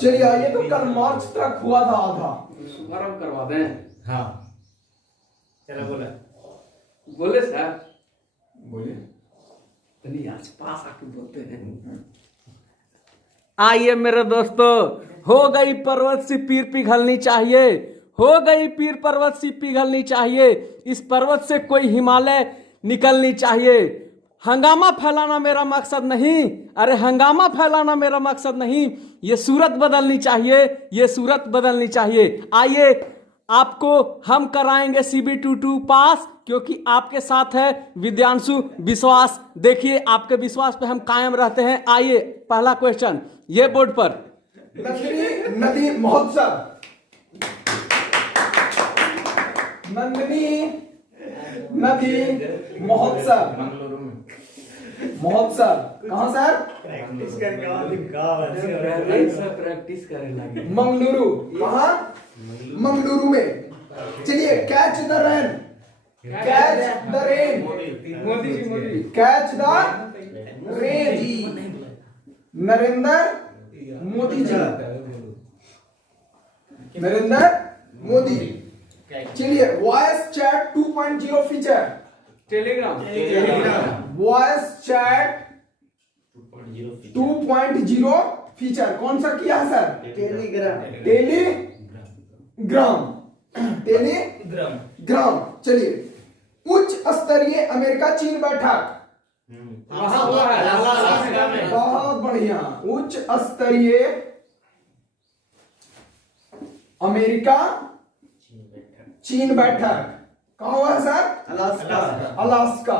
चलिए आइए, तो कल मार्च तक हुआ था आधा, शुभारंभ करवा दें। हाँ चलो बोले सर, बोलिए। तनी आज पास आके बोलते हैं। आइए मेरे दोस्तों, हो गई पर्वत सी पीर पिघलनी चाहिए, हो गई पीर पर्वत सी पिघलनी चाहिए, इस पर्वत से कोई हिमालय निकलनी चाहिए। हंगामा फैलाना मेरा मकसद नहीं, अरे हंगामा फैलाना मेरा मकसद नहीं, ये सूरत बदलनी चाहिए, ये सूरत बदलनी चाहिए। आइए आपको हम कराएंगे CB22 पास, क्योंकि आपके साथ है विद्यांशु विश्वास। देखिए आपके विश्वास पे हम कायम रहते हैं। आइए पहला क्वेश्चन, ये बोर्ड पर नदी महोत्सव, नंदिनी नदी महोत्सव, महोत्सव कहाँ सर? प्रैक्टिस करने लगे। मंगलुरु, कहाँ? मंगलुरु में। चलिए, catch the rain, catch the rain, Modi ji catch the rain, Narendra Modi ji, Narendra Modi. चलिए, voice chat 2.0 feature, Telegram, voice chat 2.0 feature कौन सा किया है सर? Telegram, Telegram. चलिए, उच्च स्तरीय अमेरिका चीन बैठक, वहां हुआ है। बहुत बढ़िया। उच्च स्तरीय अमेरिका चीन बैठक कहाँ हुआ है सर? Alaska, Alaska,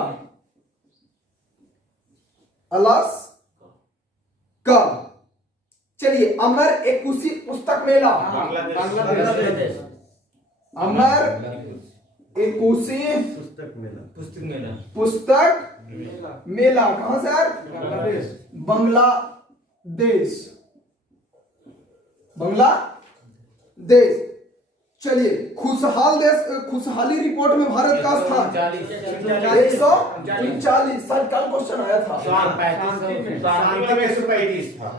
Alaska. चलिए, अमर एकुशी पुस्तक मेला, बांग्लादेश, अमर एकुशी पुस्तक मेला कहाँ सर? बांग्लादेश, बांग्लादेश। चलिए, खुशहाल देश, खुशहाली रिपोर्ट में भारत का स्थान 139। साल कल क्वेश्चन आया था। शांति में 135 था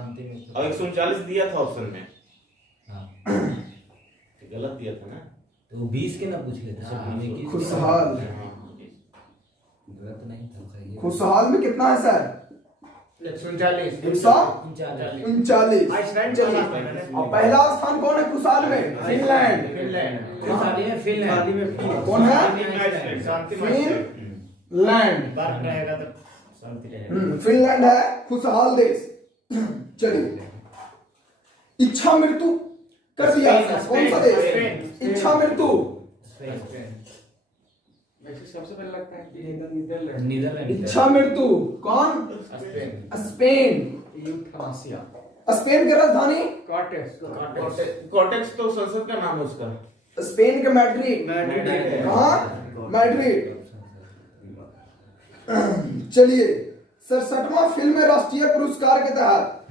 और 139 दिया था ऑप्शन में। गलत दिया था ना, तो 20 के ना पूछ लेते। खुशहाल, गलत नहीं था, सही है। खुशहाल में कितना है सर? 139। और पहला स्थान कौन है खुशहाल में? फिनलैंड। कौन है? फिनलैंड। फिनलैंड है खुशहाल देश। चलिए, इच्छा मृत्यु कर दिया कौन सा देश? इच्छा मृत्यु सबसे पहले लगता है कि नीदरलैंड। इच्छा मृत्यु कौन? स्पेन। स्पेन की राजधानी कॉर्टेक्स तो संसद का नाम है उसका। स्पेन के मैड्रिड, कहाँ? मैड्रिड। चलिए, 67वां फिल्म राष्ट्रीय पुरस्कार के तहत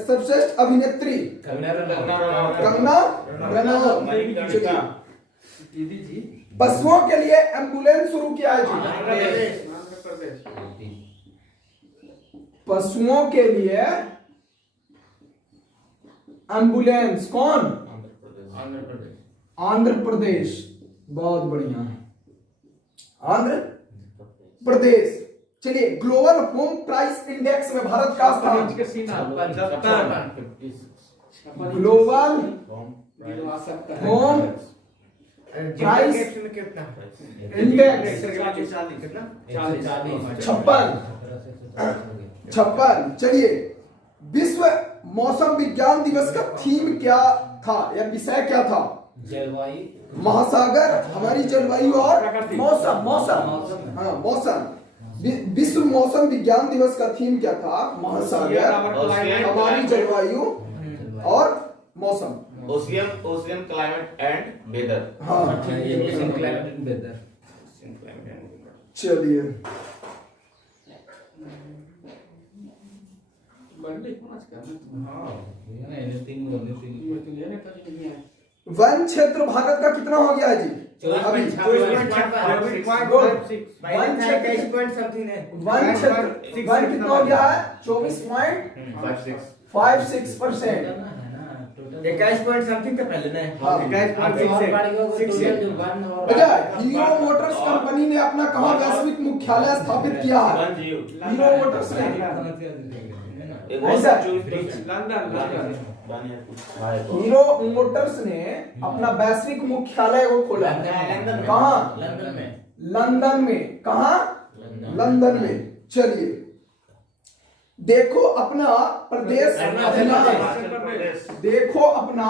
सर्वश्रेष्ठ अभिनेत्री कंगना रनौत। पशुओं के लिए एम्बुलेंस शुरू किया है जी। पशुओं के लिए एम्बुलेंस कौन? आंध्र प्रदेश। बहुत बढ़िया, आंध्र प्रदेश। चलिए, ग्लोबल होम प्राइस इंडेक्स में भारत का स्थान, ग्लोबल होम प्राइस इंडेक्स 56। चलिए, विश्व मौसम विज्ञान दिवस का थीम क्या था या विषय क्या था? जलवायु, महासागर, हमारी जलवायु और मौसम। हाँ, मौसम। विश्व मौसम विज्ञान दिवस का थीम क्या था? महासागर, हमारी जलवायु और मौसम। Ocean climate and weather. हाँ, चलिए, वन क्षेत्र भारत का कितना हो गया है जी? अभी 24.5 वन क्षेत्र, वन कितना हो गया है? 24.56। 5-6%। है ना टोटल 21 पॉइंट समथिंग तो पहले ना हाँ। 21.6 अच्छा, हीरो मोटर्स कंपनी ने अपना कहाँ वैश्विक मुख्यालय स्थापित किया है? हीरो मोटर्स ने ऐसा हीरो मोटर्स ने अपना वैश्विक मुख्यालय को खोला। कहाँ? लंदन में। लंदन में। कहाँ? लंदन में। चलिए देखो अपना प्रदेश अभियान, देखो अपना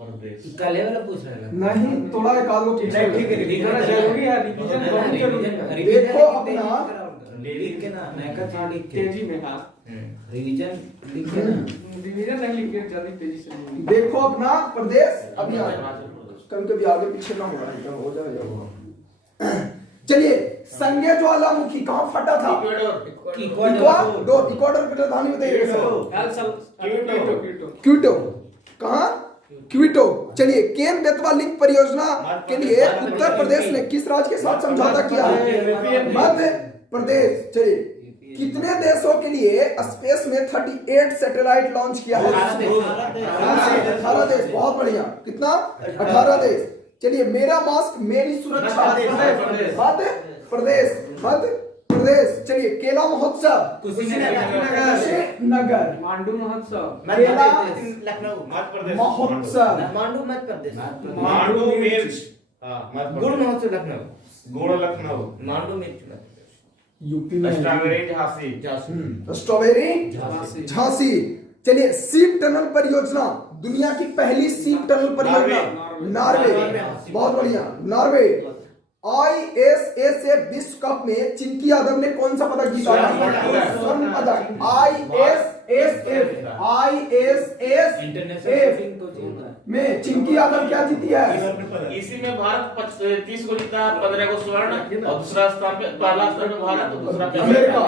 कल वाला पूछ रहे हैं नहीं, थोड़ा एक आध गो ठीक है, रिवीजन जरूरी है, रिवीजन बहुत जरूरी है। देखो अपना लिख के ना मैं का चीज लिख के तेजी में हाँ रिवीजन लिख के ना डिवीजन नहीं लिख के जल्दी तेजी से लिखिए। देखो अपना प्रदेश अभियान, कभी कभी आगे पीछे ना हो रहा है, हो जाएगा। चलिए संगे ज्वालामुखी कहाँ फटा था? इक्वाडोर की राजधानी बताइए। क्यूटो। कहाँ? क्यूटो। चलिए केन बेतवा लिंक परियोजना के लिए उत्तर प्रदेश ने किस राज्य के साथ समझौता किया है? मध्य प्रदेश। चलिए कितने देशों के लिए स्पेस में 38 सैटेलाइट लॉन्च किया है? 18 देश। बहुत बढ़िया। कितना? 18 देश। चलिए मेरा मास्क मेरी सुरक्षा। मध्य प्रदेश। मध्य प्रदेश। चलिए केला महोत्सव कुशीनगर। मांडू महोत्सव केला लखनऊ महोत्सव मांडू मध्य प्रदेश। मांडू मिर्च गुड़ महोत्सव लखनऊ। गुड़ लखनऊ। मांडू मिर्च मध्य प्रदेश। यूपी में। स्ट्रॉबेरी झांसी। स्ट्रॉबेरी झांसी। चलिए सीप टनल परियोजना, दुनिया की पहली सीप टनल परियोजना नॉर्वे। बहुत बढ़िया। नॉर्वे। ISSF विश्व कप में चिंकी यादव ने कौन सा पदक जीता? स्वर्ण पदक। ISSF में चिंकी यादव क्या जीती है? इसी में भारत 30 को जीता, 15 को स्वर्ण और दूसरा स्थान पे, पहला स्थान पे भारत और दूसरा पे अमेरिका।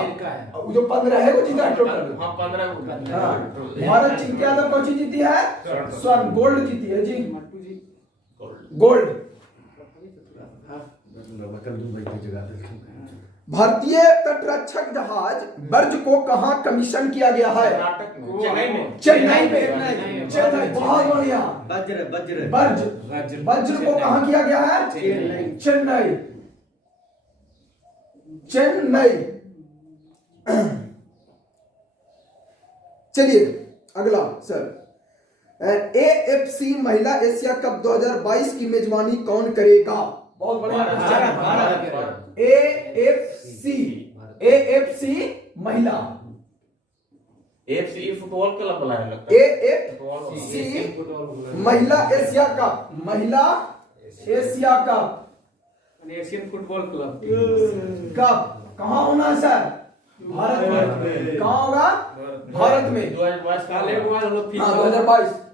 जो 15 है वो जीता है टोटल। हाँ 15 को। हाँ, भारत चिंकी यादव कौन सी जीती है? स्वर्ण, गोल्ड जीती है जी। मट्टू जी गोल्ड। भारतीय तटरक्षक जहाज बर्ज को कहाँ कमीशन किया गया है? चेन्नई में। चेन्नई। बहुत बढ़िया। बर्ज को कहाँ किया गया है? चेन्नई। चलिए अगला सर, AFC महिला एशिया कप 2022 की मेजबानी कौन करेगा? बहुत बढ़िया। AFC महिला। AFC फुटबॉल क्लब बुलाया लगता है। AFC महिला एशिया कप। महिला Asia cup. Asian football club cup कहाँ होना है सर? भारत में। कहाँ होगा? भारत में। 2022 काले का। गोल लोग हाँ,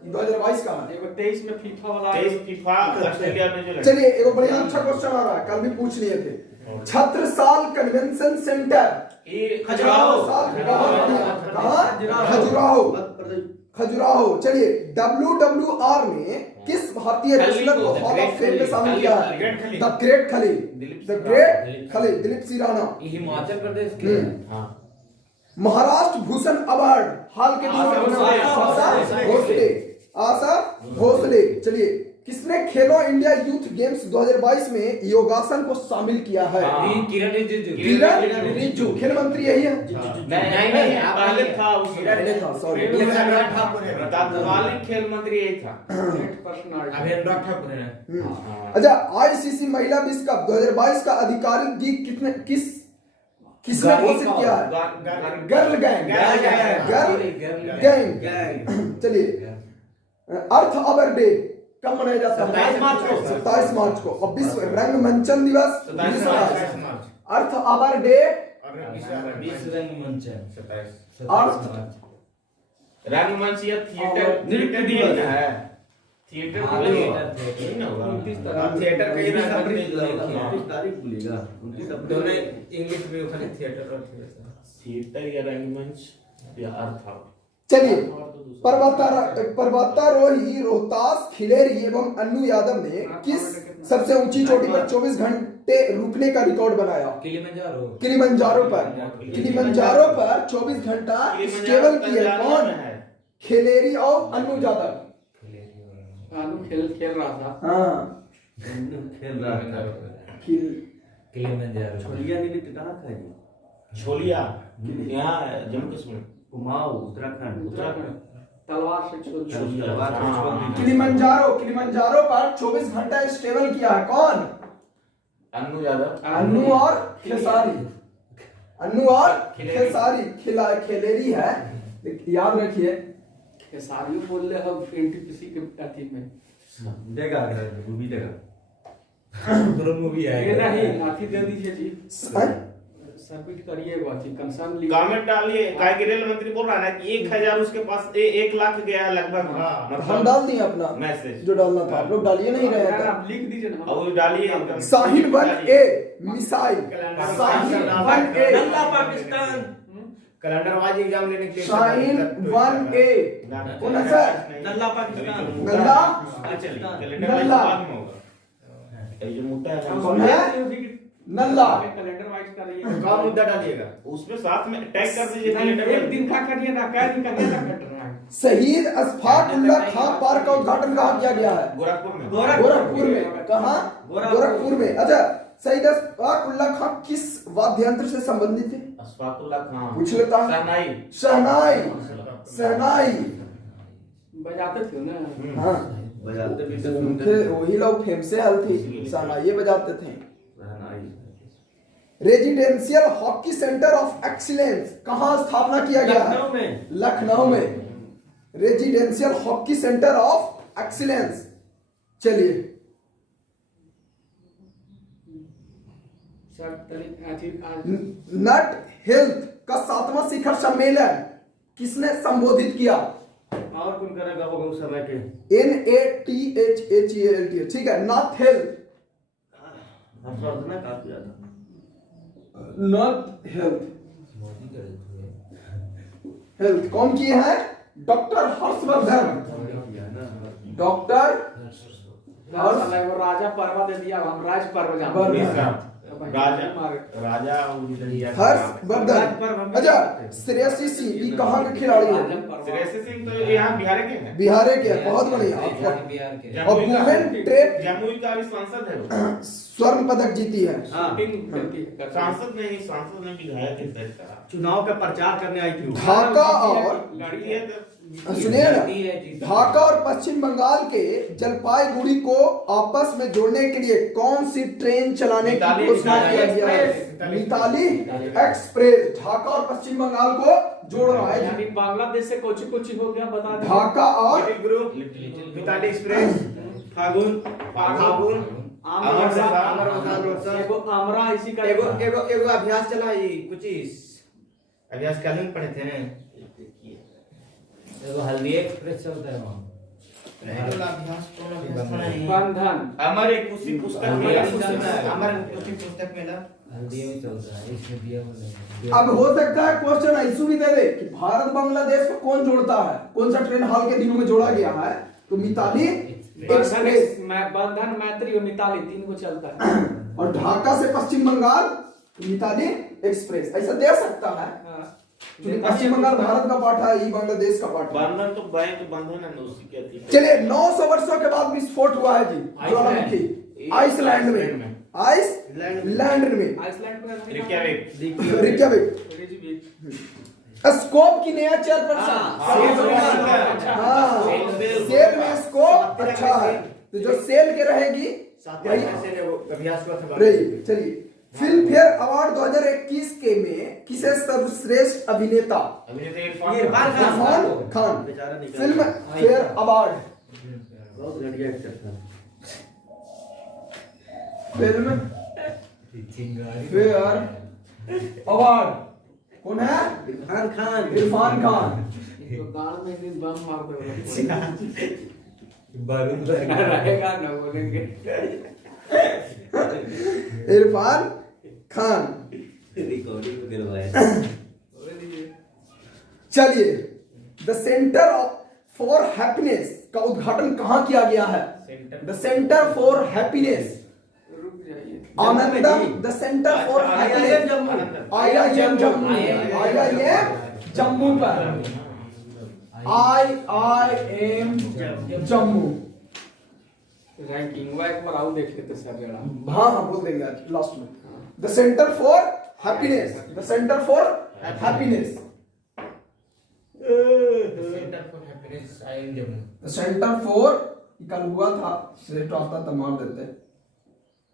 2022 का। एगो 23 में फीफा वाला 23 फीफा ऑस्ट्रेलिया में जो लगा। चलिए एक बढ़िया अच्छा क्वेश्चन आ रहा है, कल भी पूछ लिए थे। छत्रसाल कन्वेंशन सेंटर ये खजुराहो। खजुराहो। चलिए WWR ने किस भारतीय रेसलर को हॉल ऑफ फेम में शामिल किया है? द ग्रेट खली। दिलीप सिंह राणा। हिमाचल प्रदेश के। महाराष्ट्र भूषण अवार्ड हाल के दिनों में आशा भोसले। चलिए किसने खेलो इंडिया यूथ गेम्स 2022 में योगासन को शामिल किया है? किरण रिजिजू। खेल मंत्री यही है? नहीं पहले था उसमें। सॉरी। तत्कालीन खेल मंत्री यही था। अभिनंदन ठाकुर है। अच्छा ICC महिला विश्व कप 2022 का आधिकारिक जीत किसने घोषित किया है? Girl gang. चलिए अर्थ आवर डे कब मनाया जाता है? 27 मार्च को। और विश्व रंगमंचन दिवस 27 मार्च। अर्थ आवर डे रंगमंच या थिएटर है। थिएटर इंग्लिश में खाली थिएटर और थिएटर या रंगमंच या अर्थ चलिए, पर्वतारोही रोहतास, खिलेरी एवं अन्नू यादव ने किस सबसे ऊंची चोटी पर 24 घंटे रुकने का रिकॉर्ड बनाया? किलिमंजारो पर 24 घंटा स्टेबल किए कौन? खिलेरी और अन्नू यादव। आलू खेल रहा था। हाँ, खेल रहा था किलिमंजारो। छोलिया मिली तो कहाँ था जी? छोलिया यहाँ जम्मू कश्मीर, कुमाऊं, उत्तराखंड। तलवार से छोड़ किलिमंजारो पर 24 घंटा स्टेबल किया है कौन? अन्नू यादव, अन्नू और खेसारी। अन्नू और खेसारी। खिलेरी है, याद रखिए। खेसारी बोल रहे हम एनटीपीसी के अथी में देगा मूवी देगा दोनों मूवी ये आएगा नहीं अथी दे दीजिए जी, सबमिट करिए वो अथी कंसर्न लिख कमेंट डालिए। काय के रेल मंत्री बोल रहा है ना कि 1000 उसके पास 1 लाख गया है लगभग। हम डाल दिए अपना मैसेज जो डालना था, आप लोग डालिए नहीं रहे अगर थे। आप लिख दीजिए ना। अब वो डालिए। साहिल 1A मिसाइल। साहिल 1A नल्ला पाकिस्तान कैलेंडर वाइज एग्जाम लेने के लिए साहिल 1A कौन है सर? नल्ला पाकिस्तान नल्ला कैलेंडर नल्ला। बाद में होगा। ये जो मुद्दा है कौन है? नल्ला। कैलेंडर वाइज करिए। कौन मुद्दा डालिएगा? उसमें साथ में टैग कर दीजिए नहीं, कैलेंडर एक दिन का करिए ना, कै दिन का कैसा कट रहा है? शहीद अशफाकुल्ला खां पार्क का उद्घाटन कहाँ किया गया है? गोरखपुर में। गोरखपुर में। कहाँ? गोरखपुर में। अच्छा, शहीद अशफाकुल्ला खां किस वाद्य यंत्र से संबंधित थे? अशफाकुल्ला खां पूछ लेता हूं। शहनाई। शहनाई बजाते थे ना। हाँ, बजाते भी तो उनके वही लोग फेम से हल थी, शहनाई बजाते थे। Residential hockey centre of excellence कहाँ स्थापना किया गया है? लखनऊ में। लखनऊ में residential hockey centre of excellence. चलिए, नट हेल्थ का 7वां शिखर सम्मेलन किसने संबोधित किया? और कौन करेगा वो समय के? NATHHELT। ठीक है, नॉट हेल्थ। हर्षवर्धन काफी ज्यादा नॉट हेल्थ। हेल्थ कौन किए हैं? डॉक्टर हर्षवर्धन। डॉक्टर वो राजा पर्व दे दिया, हम राज पर्व जानते राजा हर्षवर्धन। अच्छा, श्रेयसी सिंह ये कहाँ के खिलाड़ी हैं? श्रेयसी सिंह तो यहाँ बिहार के हैं। बिहार के हैं, बहुत बढ़िया। और वुमेन ट्रेप जमुई का भी सांसद है वो। स्वर्ण पदक जीती है। सांसद नहीं विधायक है शायद। चुनाव का प्रचार करने आई थी। ढाका और लड़ी है तो सुनिए ना, ढाका और पश्चिम बंगाल के जलपाईगुड़ी को आपस में जोड़ने के लिए कौन सी ट्रेन चलाने की घोषणा किया गया है? मिताली एक्सप्रेस। ढाका और पश्चिम बंगाल को जोड़ रहा है। यानी बांग्लादेश से कोची कोची हो गया, बता दें। ढाका और ग्रुप, मिताली एक्सप्रेस, फागुन, एगो आमरा इसी का एगो अभ्यास चला ही कुछ अभ्यास क्या लिंक पढ़े थे? एगो हल्दी एक्सप्रेस चलता है वहाँ। बंधन हमारे उसी पुस्तक में हमारे उसी पुस्तक में ना हल्दी में चलता है, इसमें दिया हुआ अब हो सकता है क्वेश्चन ऐसू भी दे दे कि भारत बांग्लादेश को कौन जोड़ता है? कौन सा ट्रेन हाल के दिनों में जोड़ा गया है? तो मिताली एक्सप्रेस। बंधन, मैत्री और मिताली 3 को चलता है। और ढाका से पश्चिम बंगाल मिताली एक्सप्रेस। ऐसा दे सकता है क्योंकि पश्चिम बंगाल भारत का पार्ट है, ये बांग्लादेश का पार्ट है। बंधन तो बैंक बंधन है ना, उसी के अधीन। चलिए, 900 वर्षों के बाद विस्फोट हुआ है जी ज्वालामुखी आइसलैंड में। आइसलैंड में रिक्याविक। स्कोप की नया चेयरपर्सन। हाँ, सेल में स्कोप अच्छा है, तो जो सेल के रहेगी रही। चलिए, फिल्म फेयर अवार्ड 2021 के में किसे सर्वश्रेष्ठ अभिनेता? Irfan Khan. Film fair award, film fair award कौन है? इरफान खान। तो दाल में एक दिन बम मार दो बारूद रहेगा ना, बोलेंगे इरफान खान। रिकॉर्डिंग करवाया। चलिए, द सेंटर फॉर हैप्पीनेस का उद्घाटन कहाँ किया गया है? द सेंटर फॉर हैप्पीनेस रुक जाइए। Anandam, the centre for happiness IIM Jammu, IIM Jammu पर, IIM जम्मू। रैंकिंग एक बार आओ देख लेते सर जरा। हाँ हाँ बोल देंगे लास्ट में। The centre for happiness, the centre for happiness, centre for happiness IIM Jammu. The centre for कल हुआ था, सेट आता तो मार देते।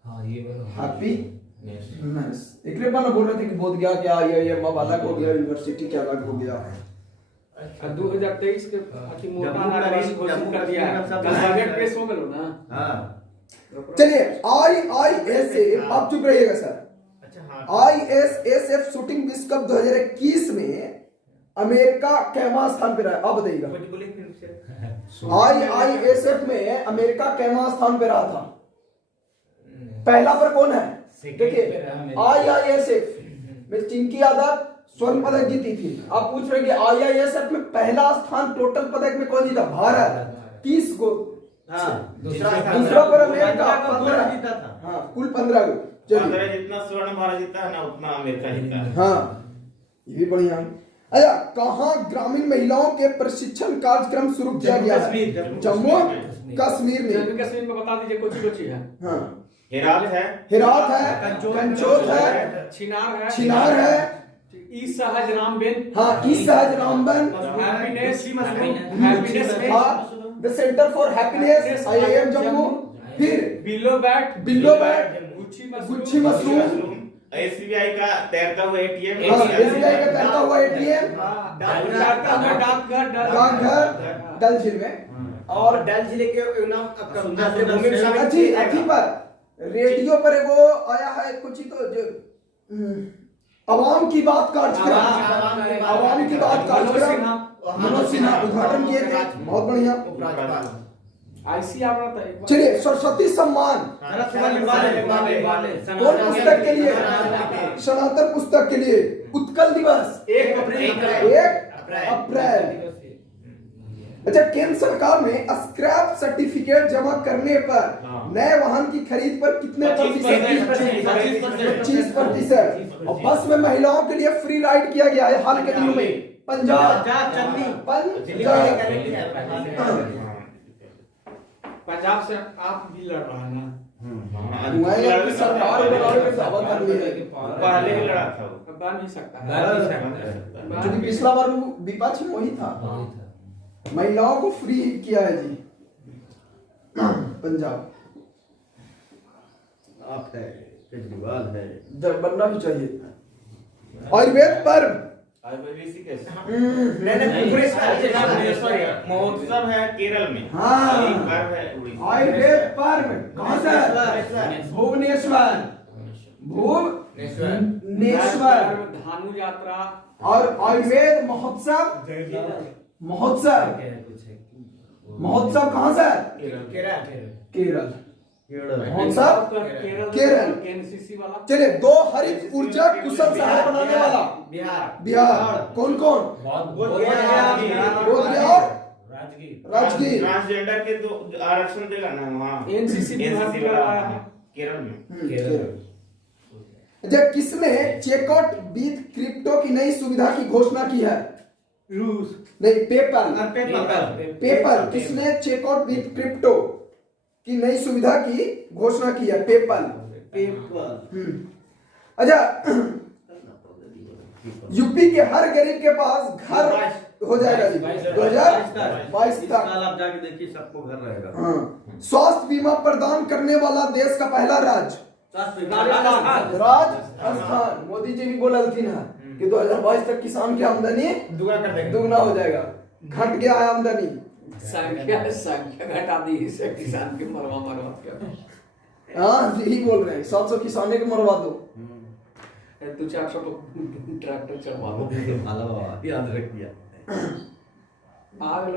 हाँ ये बोलो हैप्पी नेस एक बार बोल रहे थे कि बोध गया क्या IIM अब अलग हो गया, यूनिवर्सिटी क्या अलग हो गया। 2023 के अति मोटा नाराज घोषित कर दिया है। बजट पेश हो गलो ना। हाँ चलिए IISF, आप चुप रहिएगा सर। अच्छा हाँ ISSF शूटिंग विश्व कप 2021 में अमेरिका कैमा स्थान पे रहा? आप बताइएगा। IISF में अमेरिका कैमा स्थान पे रहा था? पहला पर कौन है? देखिए IISF में चिंकी यादव स्वर्ण पदक जीती थी। आप पूछ रहे कि IISF में पहला स्थान टोटल पदक में कौन जीता? भारत 30 गो। दूसरा पर अमेरिका 15 जीता था। हाँ कुल 15 गो। चलिए जितना स्वर्ण भारत जीता है ना उतना अमेरिका जीता है। हाँ ये भी बढ़िया। अच्छा कहाँ ग्रामीण महिलाओं के प्रशिक्षण कार्यक्रम शुरू किया गया है? जम्मू कश्मीर में। जम्मू कश्मीर में बता दीजिए कोची है। हाँ हेरात है, हेरात है, कंचोत है, छिनार है, ई सहज रामबेन। हाँ ई सहज रामबन, हैप्पीनेस हाँ the centre for happiness IIM Jammu. फिर बिल्लो बैट, गुच्छी मशरूम, SBI का तैरता हुआ ATM, हाँ SBI का तैरता हुआ ATM, डाकघर डल झील में। और डल जिले के नाम अथी पर रेडियो पर एगो आया है कुछ ही तो जो अवाम की बात कार्यक्रम, अवाम की बात कार्यक्रम मनोज सिन्हा उद्घाटन किए थे। बहुत बढ़िया। आईसी आप रहा था। चलिए सरस्वती सम्मान कौन पुस्तक के लिए? सनातन पुस्तक के लिए। उत्कल दिवस 1 अप्रैल। अच्छा केंद्र सरकार में स्क्रैप सर्टिफिकेट जमा करने पर नए वाहन की खरीद पर कितने प्रतिशत? 25%। और बस में महिलाओं के लिए फ्री राइड किया गया है हाल के दिनों में पंजाब। पंजाब से आप भी लड़ रहा है ना। सरकार पहले ही लड़ा था वो। बन नहीं सकता है। क्योंकि पिछला बार विपक्ष में वही था। महिलाओं को फ्री किया है जी पंजाब। आप है केजरीवाल है, बनना भी चाहिए। आयुर्वेद पर्व महोत्सव है केरल में। हाँ एक पर्व है उड़ीसा। आयुर्वेद पर्व कहाँ से? भुवनेश्वर, भुवनेश्वर। धानु यात्रा और आयुर्वेद महोत्सव, महोत्सव कहाँ से? केरल महोत्सव केरल। एनसीसी वाला। चलिए 2 हरित ऊर्जा कुशल शहर बनाने वाला बिहार कौन कौन? बोधगया और राजगीर। ट्रांसजेंडर के दो आरक्षण देगा ना वहाँ। एनसीसी वाला केरल में। जब किसने चेकआउट विद क्रिप्टो की नई सुविधा की घोषणा की है? रूस। नहीं पेपर। किसने चेकआउट विद क्रिप्टो की नई सुविधा की घोषणा की है? पेपल। अच्छा यूपी के हर गरीब के पास घर हो जाएगा जी 2022 तक। आप जाके देखिए सबको घर रहेगा। हाँ। स्वास्थ्य बीमा प्रदान करने वाला देश का पहला राज्य? राजस्थान। मोदी जी भी बोला थी ना कि 2022 तक किसान की आमदनी दुगना हो जाएगा। घट गया है आमदनी। संख्या घटा दी इसे किसान के मरवा कर। हाँ यही बोल रहे हैं 700 किसानों के मरवा दो। 400 ट्रैक्टर चलवा दो। याद रखिए।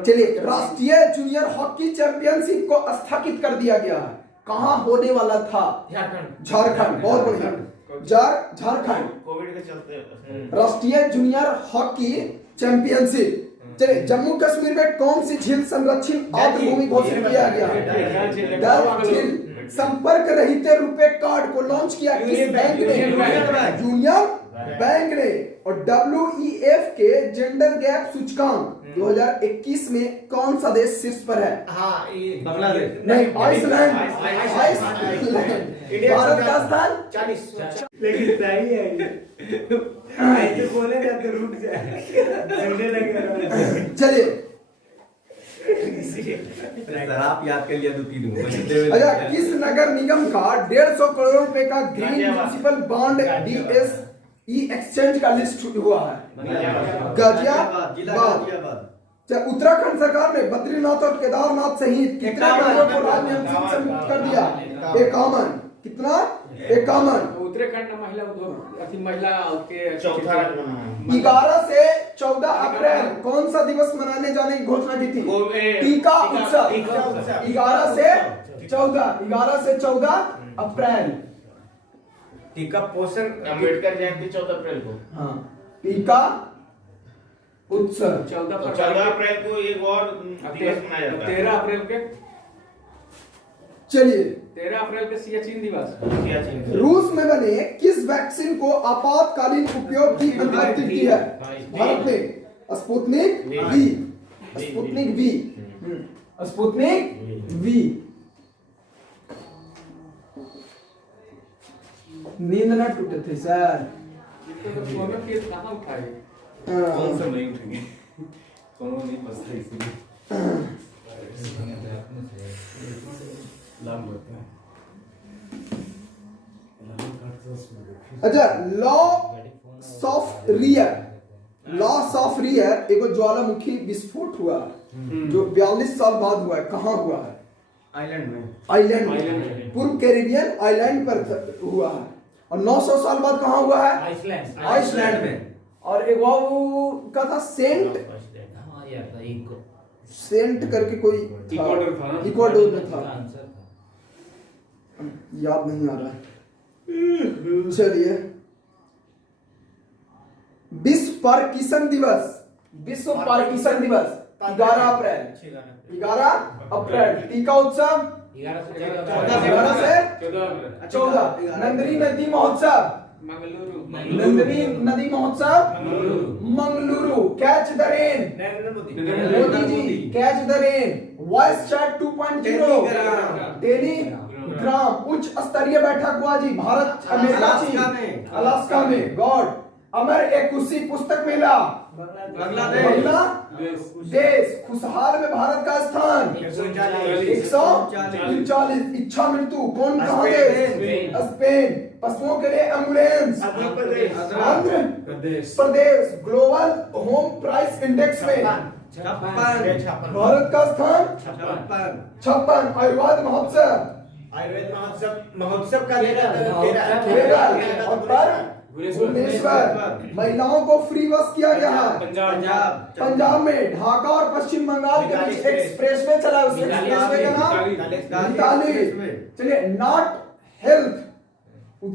चलिए राष्ट्रीय जूनियर हॉकी चैंपियनशिप को स्थगित कर दिया गया है। कहाँ होने वाला था? झारखंड। बहुत बढ़िया। झारखंड। कोविड के चलते राष्ट्रीय जूनियर हॉकी चैंपियनशिप। चलिए, जम्मू कश्मीर में कौन सी झील संरक्षित आर्द्र भूमि घोषित किया गया? डल झील। संपर्क रहित रुपए कार्ड को लॉन्च किया किस बैंक ने? यूनियन बैंक ने। और WEF के जेंडर गैप सूचकांक 2021 में कौन सा देश शीर्ष पर है? बांग्लादेश नहीं, आइसलैंड। भारत का स्थान 40। लेकिन सही है ये। ऐसे बोले जाते रुक जाए झंडे लगे। चलिए, आप याद कर लिया 2-3 अच्छा, किस नगर निगम का 150 करोड़ रुपए का green municipal bond DSE exchange का लिस्ट हुआ है? गाजियाबाद। उत्तराखंड सरकार ने बद्रीनाथ और केदारनाथ सहित कितने मंदिरों को राज्य में सम्मिलित कर दिया? 51। कितना? 51। उत्तराखंड महिला उद्योग अथी महिला के चौथा राज्य बना है। 11 से 14 अप्रैल कौन सा दिवस मनाने जाने की घोषणा की थी? टीका उत्सव। 11 से 14 अप्रैल। टीका पोषण अम्बेडकर जयंती 14 अप्रैल को। हाँ, टीका उत्सव 14 अप्रैल को एक और दिवस मनाया जाता है। 13 अप्रैल के चलिए, 13 अप्रैल के सियाचिन दिवस। रूस में बने किस वैक्सीन को आपातकालीन उपयोग की अनुमति दी है? भारत में Sputnik V. Sputnik V. Sputnik V. नींद ना टूटे थे सर। सोने के कहां उठाए? कौन सा नहीं उठेंगे? सोनो नहीं बसता इसीलिए लाभ होता है। अच्छा, लॉस ऑफ रियर एक ज्वालामुखी विस्फोट हुआ जो 42 साल बाद हुआ है। कहाँ हुआ है? आइलैंड में। पूर्व कैरिबियन आइलैंड पर हुआ है। और 900 साल बाद कहाँ हुआ है? आइसलैंड में। और एक वो का था सेंट करके कोई इक्वाडोर में था, याद नहीं आ रहा है। चलिए, विश्व पार्किंसन दिवस। विश्व पार्किंसन दिवस 11 अप्रैल। 11 अप्रैल। टीका उत्सव 11 से 14। नंदिनी नदी महोत्सव। नंदिनी नदी महोत्सव Mangaluru. Catch the rain. Modi ji catch the rain. Voice chat 2.0 Telegram. उच्च स्तरीय बैठक हुआ जी भारत अमेरिका चीन अलास्का में। गॉड अमर एकुशी पुस्तक मेला देश। खुशहाल में भारत का स्थान 139। इच्छा मृत्यु कौन कहाँ गए? स्पेन। पशुओं के लिए ambulance Andhra Pradesh. Global home price index में 56। भारत का स्थान 56। आयुर्वेद महोत्सव का केरल। और पर भुवनेश्वर। महिलाओं को फ्री बस किया गया है पंजाब में। ढाका और पश्चिम बंगाल के बीच एक्सप्रेसवे चला है। उस एक्सप्रेसवे का नाम मिताली। चलिए, नॉट हेल्थ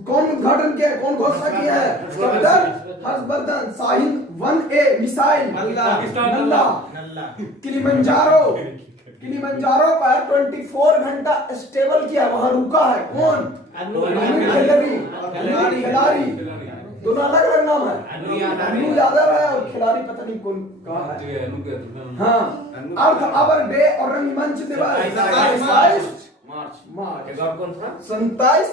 कौन उद्घाटन किया? कौन घोषणा किया है? Doctor Harshvardhan. Shaheen 1A missile नल्ला। किलिमंजारो पर 24 घंटा स्टेबल किया, वहां रुका है कौन? खिलाड़ी। दोनों अलग अलग नाम है। अनु यादव है और खिलाड़ी पता नहीं कौन कहा है। हाँ, अर्थ आवर डे और रंगमंच दिवस 27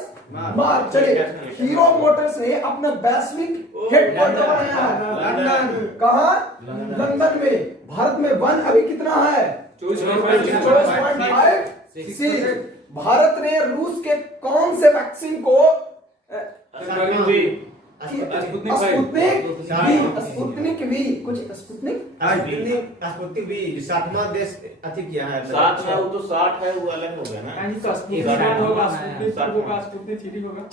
मार्च। चलिए, हीरो मोटर्स ने अपना वैश्विक हेडक्वार्टर बनाया है लंदन। कहाँ? लंदन में। भारत में वन अभी कितना है? 24.56। भारत ने रूस के कौन से वैक्सीन को स्पुतनिक वी कुछ स्पुतनिक वी 7वां देश अति किया है। 7 है वो तो 60 है वो अलग हो गया ना।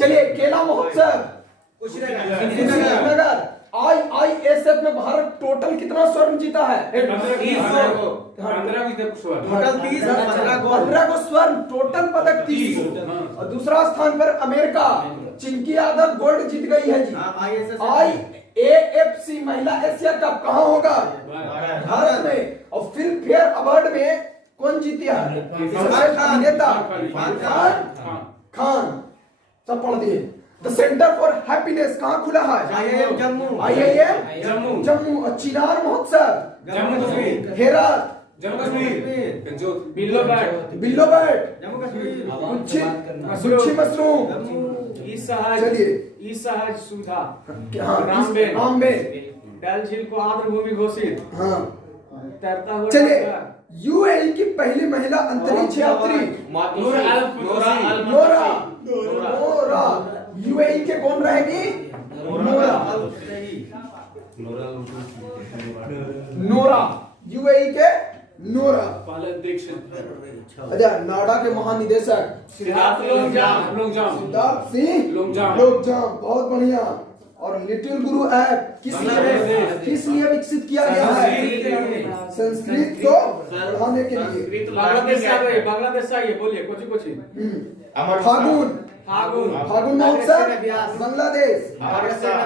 चलिए, केला महोत्सव कुशीनगर। IISF में भारत टोटल कितना स्वर्ण जीता है? 15 को स्वर्ण। टोटल पदक 30। और दूसरा स्थान पर अमेरिका। चिंकी यादव गोल्ड जीत गई है जी। AFC महिला एशिया कप कहाँ होगा? भारत में। और फिल्म फेयर अवार्ड में कौन जीती है? श्रेष्ठ अभिनेता खान। सब पढ़ दिए। द सेंटर फॉर हैप्पीनेस कहाँ खुला है? IIM जम्मू। IIM जम्मू। और चिनार महोत्सव जम्मू कश्मीर। हेरात जम्मू कश्मीर। बिल्लो बैट जम्मू कश्मीर। गुच्छी मशरूम। चलिए। ई सहज सुविधा रामबेन। डल झील को आर्द्र भूमि घोषित। हाँ तैरता हुआ चलिए। टाइगर। UAE की पहली महिला अंतरिक्ष यात्री नोरा। UAE के कौन रहेगी? नोरा। UAE के नोरा। अच्छा, नाडा के महानिदेशक सिद्धार्थ सिद्धार्थ सिंह लोंगजाम। बहुत बढ़िया। और लिटिल गुरु ऐप किस लिए विकसित किया गया है? संस्कृत को पढ़ाने के लिए। बांग्लादेश से आइए, बोलिए कुछ फागुन महोत्सव बांग्लादेश। अग्रसेन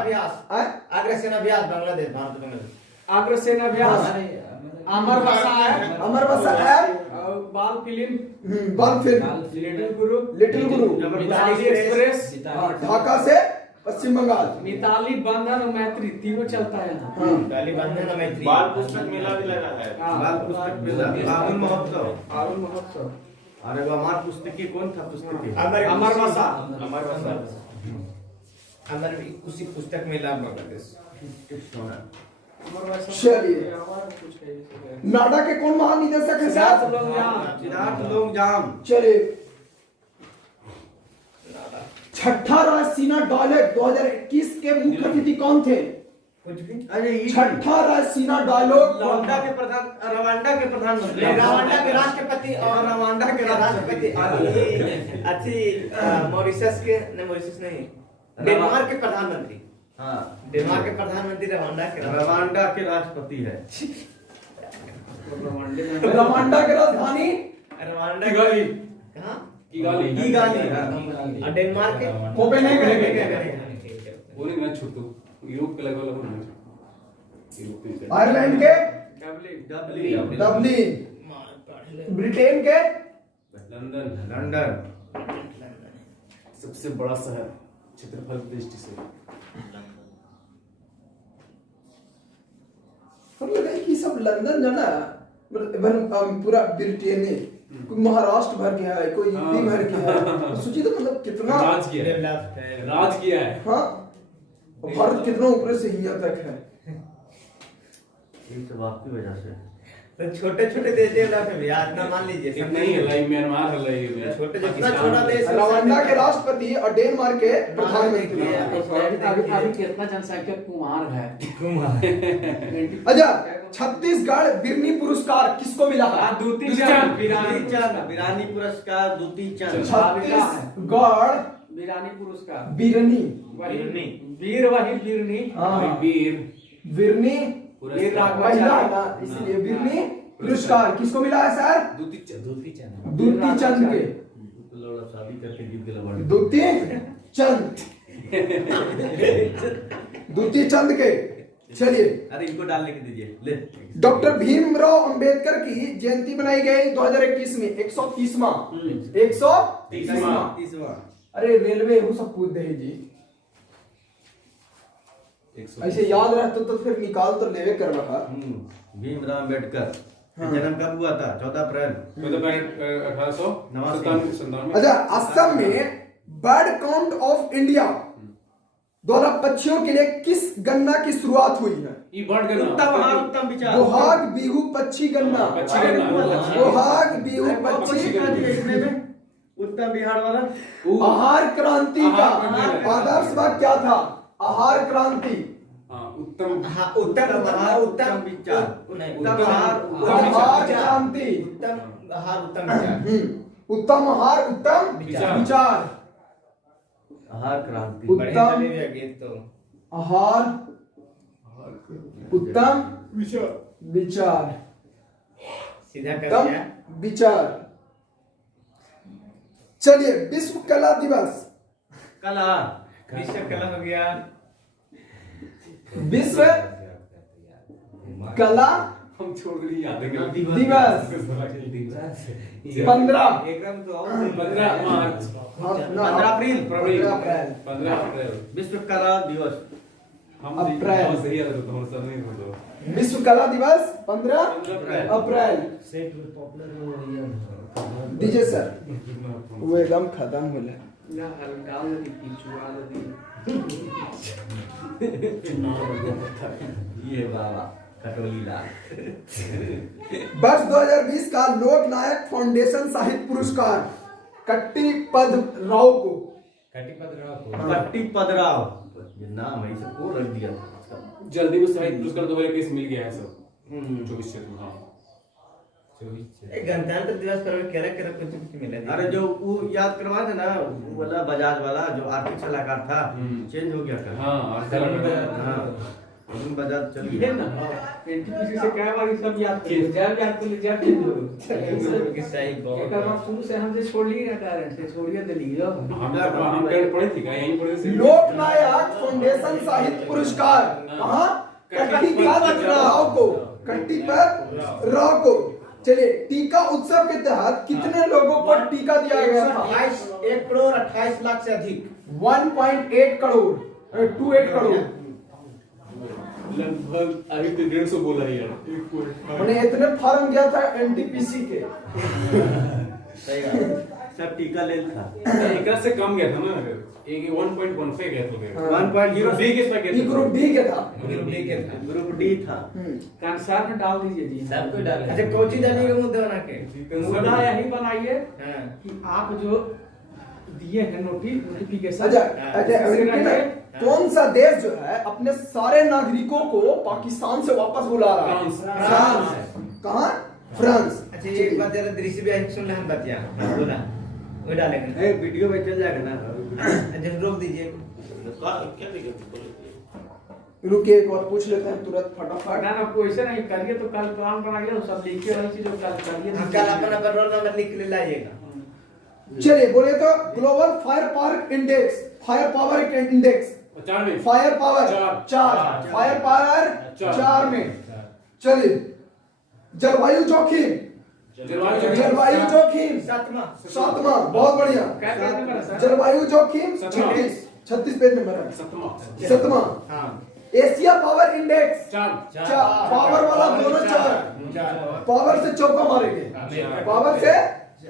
अभ्यास बांग्लादेश, भारत बांग्लादेश। अग्रसेन अभ्यास अमर वसा ऐप। बाल फिल्म लिटिल गुरु मिताली एक्सप्रेस ढाका से पश्चिम बंगाल। मिताली बंधन और मैत्री तीनों चलता है यहाँ। मिताली बंधन और मैत्री। बाल पुस्तक मेला भी लगा है। बाल पुस्तक मेला। आरुण महोत्सव। अरे वो हमार पुस्तक की कौन था पुस्तक? अमर वसा। अमर उसी पुस्तक मेला बांग्लादेश। चलिए। नाडा के कौन महानिदेशक है साहब? सिद्धार्थ लोंगजाम। चलिए। छठा राष्ट्रीय डायलॉग 2021 के मुख्य अतिथि कौन थे? कुछ भी। अरे छठा राष्ट्रीय डायलॉग रवांडा के प्रधानमंत्री। रवांडा के राष्ट्रपति और रवांडा के राष्ट्रपति मॉरिशस के नहीं, डेनमार्क के प्रधानमंत्री। हाँ, डेनमार्क के प्रधानमंत्री रवांडा के राष्ट्रपति है। रवांडा की राजधानी रवांडा कहाँ? और डेनमार्क के कोपेनहेगन। आयरलैंड के डबलिन। ब्रिटेन के लंदन। सबसे बड़ा शहर क्षेत्रफल की दृष्टि से हम लगा कि सब लंदन जाना मतलब पूरा ब्रिटेन है। कोई महाराष्ट्र भर गया है, कोई यूपी भर गया है। सोचिए तो मतलब कितना राज किया है। हाँ, भारत कितना ऊपर से यहाँ तक है। ये सब आपकी वजह से। तो छोटे देश डेवलप है भैया, इतना मान लीजिए। नहीं है म्यांमार है छोटे जितना छोटा देश। रवांडा के राष्ट्रपति और डेनमार्क के प्रधानमंत्री। अभी कितना जनसंख्या कुमार है? अच्छा, छत्तीसगढ़ बिरनी पुरस्कार किसको मिला है? बिरानी पुरस्कार दूती चंद। छत्तीसगढ़ बिरानी पुरस्कार। बिरनी वीर वही बिरनी। बिरनी महिला इसलिए बिरनी पुरस्कार किसको मिला है सर? दूती चंद के। शादी करके जीत गया। दूती चंद के। चलिए। अरे इनको डालने के दीजिए। ले। डॉक्टर भीमराव अंबेडकर की जयंती बनाई गई 2021 में 130वां। 130वां। अरे रेलवे वो सब पूछ दे जी। ऐसे याद रहता तो फिर निकाल तो लेवे कर रहा। भीमराव अंबेडकर जन्म कब हुआ था? 14 अप्रैल 1897। अच्छा, असम में बर्ड काउंट ऑफ इंडिया द्वारा पक्षियों के लिए किस गणना की शुरुआत हुई है? उत्तम विचार। बोहाग बिहू पक्षी गणना। बोहाग बिहू पक्षी। उत्तम बिहार वाला। आहार क्रांति का आदर्श वाक्य क्या था? आहार क्रांति। उत्तम आहार क्रांति। उत्तम आहार उत्तम विचार। आहार क्रांति। उत्तम आहार उत्तम विचार। सीधा कर उत्तम दिया। विचार। चलिए, विश्व कला दिवस। कला। विश्व कला हो गया। विश्व कला हम छोड़ रही याद है दिवस 15 एकदम तो और 15 मार्च 15 अप्रैल 15 अप्रैल विश्व कला दिवस अप्रैल। सही है तो हम सब नहीं बोलो विश्व कला दिवस 15 अप्रैल दीजिए सर। वो एकदम खत्म हो गया। ना डाल दी पिछुआ दी ये बाबा कटोली लाल वर्ष 2020 का लोक नायक फाउंडेशन साहित्य पुरस्कार कट्टी पद राव को पट्टी पदराव ये नाम है इसे को रख दिया था इसका। जल्दी में साहित्य पुरस्कार 2021 मिल गया है सब 24 से हाँ गणतंत्र दिवस पर केरा केरा कुछ मिला अरे जो वो याद करवा दे ना वो वाला बजाज वाला जो आर्थिक सलाहकार था चेंज हो गया था। हाँ हाँ बजाज चल ये गया ना एनटीपीसी से क्या बार सब याद किए जब याद कर लीजिए आप चेंज हो सही एक बार शुरू से हमसे छोड़ ली रहता है से छोड़िए तो ली लो हम पढ़े थी क्या यहीं पढ़े थे लोक नायक फाउंडेशन साहित्य पुरस्कार कहाँ कट्टी पद राव को कट्टी पद राव को। चलिए टीका उत्सव के तहत कितने लोगों को टीका दिया गया था? 1,28,00,000 से अधिक 1.8 करोड़ 28 करोड़ लगभग अभी तो 150 बोला ही यार मैंने इतने फॉर्म गया था एनटीपीसी के। सब टीका ले था एक से कम गया था ना एक 1.15 गया था 1.0 डी के पे ई ग्रुप डी के था। ग्रुप डी था। कंसार में डाल दीजिए जी सब कोई डाले। अच्छा कोची डालिएगा मुद्दे बना के मुद्दा यही बनाइए हाँ। कि आप जो दिए हैं नोटिफिकेशन अच्छा कौन सा देश जो है अपने सारे नागरिकों को पाकिस्तान से वापस बुला रहा है? फ्रांस। कहाँ? फ्रांस। अच्छा एक बात जरा दृश्य भी सुन ले हम बतिया बोला वो डालेंगे ए वीडियो में चल जाएगा ना अच्छा रोक दीजिए क्या दिक्कत रुकिए एक और पूछ लेते हैं तुरंत फटाफट। ना वैसे नहीं करिए तो कल प्लान बनाइए सब लिखिए वही चीज कल करिए कल अपना रोल नंबर लिख के लाइएगा। चलिए बोले तो global fire power index fire power index fire power 4 में। चलिए जलवायु जोखिम सातवां बहुत बढ़िया। जलवायु जोखिम 36 पेज नंबर है सातवां। एशिया पावर इंडेक्स 4 पावर वाला दोनों 4 पावर से